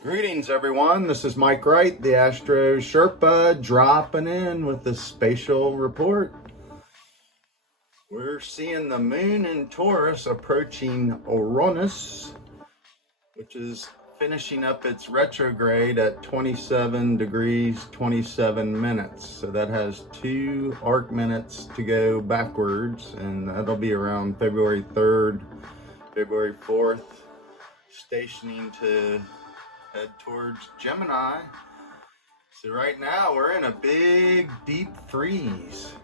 Greetings, everyone. This is Mike Wright, the Astro Sherpa, dropping in with the spatial report. We're seeing the moon in Taurus approaching Uranus, which is finishing up its retrograde at 27 degrees 27 minutes. So that has 2 arc minutes to go backwards, and that'll be around February 3rd, February 4th, stationing to head towards Gemini. So right now we're in a big deep freeze,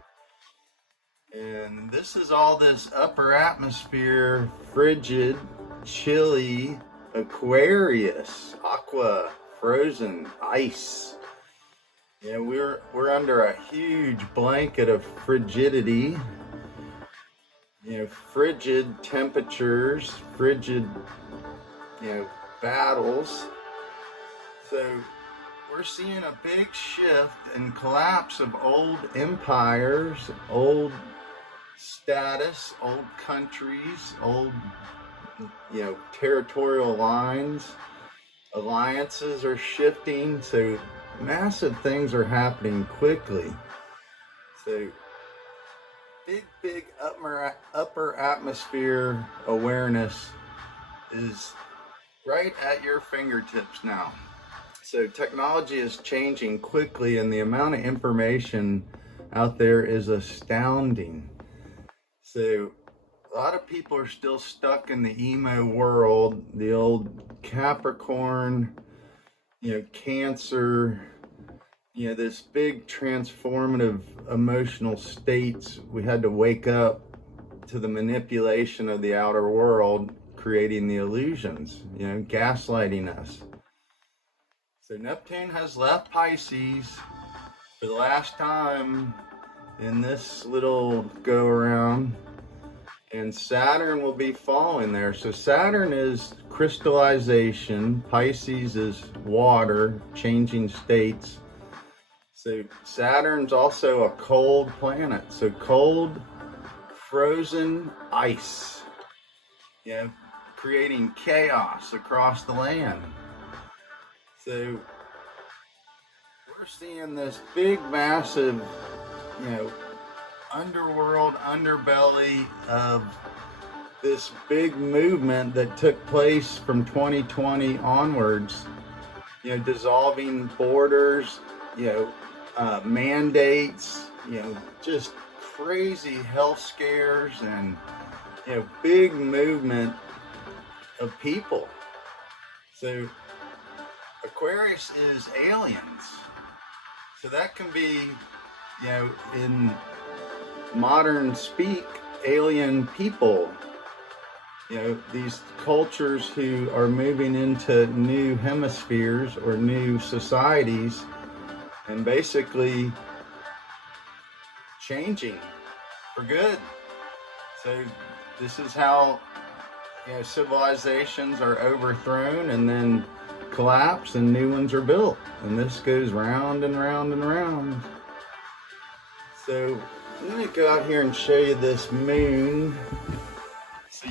and this is all this upper atmosphere, frigid, chilly, Aquarius, aqua, frozen, ice. Yeah, we're under a huge blanket of frigidity. Frigid temperatures, frigid, battles. So we're seeing a big shift and collapse of old empires, old status, old countries, old territorial lines. Alliances are shifting, so massive things are happening quickly. So big upper atmosphere awareness is right at your fingertips now. So technology is changing quickly, and the amount of information out there is astounding. So a lot of people are still stuck in the emo world, the old Capricorn, Cancer, this big transformative emotional states. We had to wake up to the manipulation of the outer world, creating the illusions, gaslighting us. So Neptune has left Pisces for the last time in this little go around, and Saturn will be following there. So Saturn is crystallization, Pisces is water, changing states. So Saturn's also a cold planet, so cold, frozen ice, creating chaos across the land. So we're seeing this big, massive, underworld, underbelly of this big movement that took place from 2020 onwards, dissolving borders, mandates, just crazy health scares, and, big movement of people. So Aquarius is aliens. So that can be, in modern speak, alien people. These cultures who are moving into new hemispheres or new societies and basically changing for good. So this is how, civilizations are overthrown and then collapse and new ones are built, and this goes round and round and round. So I'm going to go out here and show you this moon, so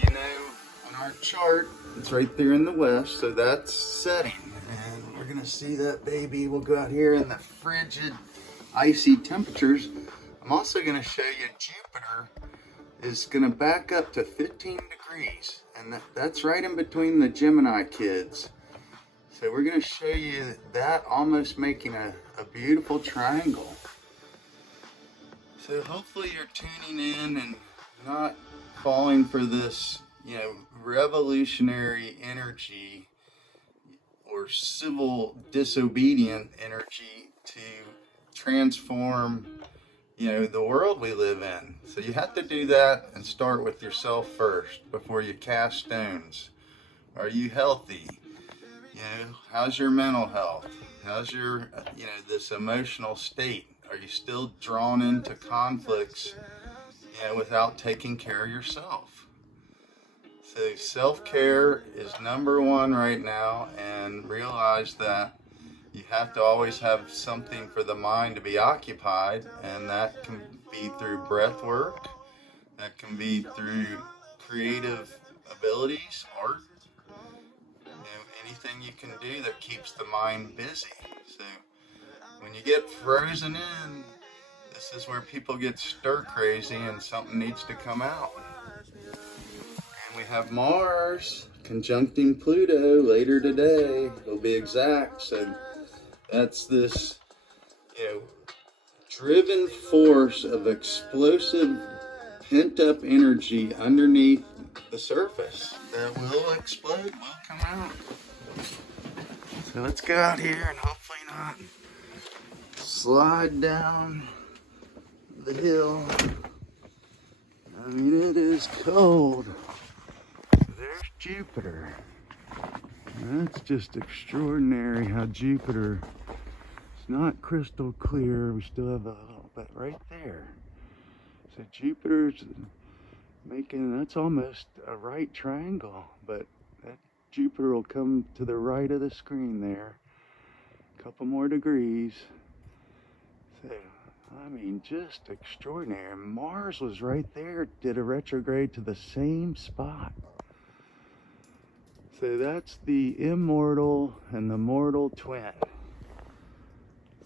on our chart it's right there in the west, so that's setting, and we're going to see that baby. We'll go out here in the frigid icy temperatures. I'm also going to show you Jupiter is going to back up to 15 degrees, and that's right in between the Gemini kids. So we're going to show you that almost making a beautiful triangle. So hopefully you're tuning in and not falling for this, revolutionary energy or civil disobedient energy to transform, the world we live in. So you have to do that and start with yourself first before you cast stones. Are you healthy? How's your mental health? How's your, this emotional state? Are you still drawn into conflicts, without taking care of yourself? So self-care is number one right now, and realize that you have to always have something for the mind to be occupied, and that can be through breath work, that can be through creative abilities, art, anything you can do that keeps the mind busy. So when you get frozen in, this is where people get stir crazy and something needs to come out. And we have Mars conjuncting Pluto later today. It'll be exact. So that's this, driven force of explosive pent-up energy underneath the surface that will explode, will come out. So let's go out here and hopefully not slide down the hill. I mean, it is cold. There's Jupiter. That's just extraordinary how Jupiter, it's not crystal clear. We still have a little bit right there. So Jupiter's making, that's almost a right triangle, but that Jupiter will come to the right of the screen there. A couple more degrees. So, I mean, just extraordinary. Mars was right there, did a retrograde to the same spot. So that's the immortal and the mortal twin.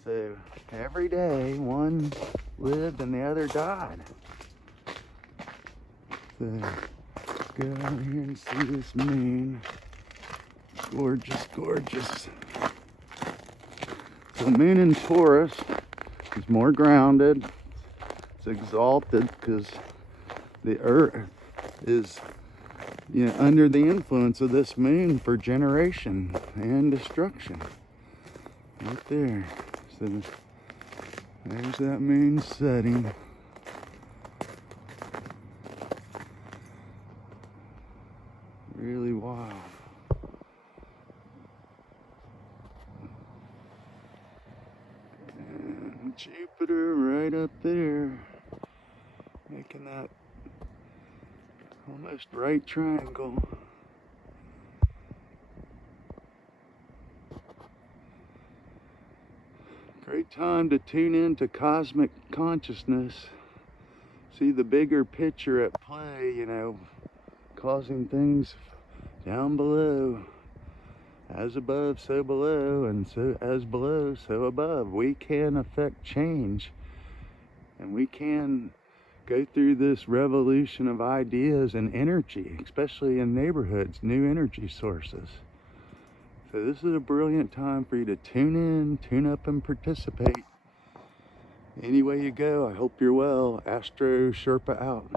So every day, one lived and the other died. So go out here and see this moon. Gorgeous, gorgeous. So the moon in Taurus is more grounded. It's exalted because the earth is under the influence of this moon for generation and destruction. Right there. So there's that moon setting. Really wild. And Jupiter right up there, making that almost right triangle. Great time to tune into cosmic consciousness. See the bigger picture at play, causing things down below. As above, so below, and so as below, so above. We can affect change, and we can go through this revolution of ideas and energy, especially in neighborhoods, new energy sources. So this is a brilliant time for you to tune in, tune up, and participate. Any way you go, I hope you're well. Astro Sherpa out.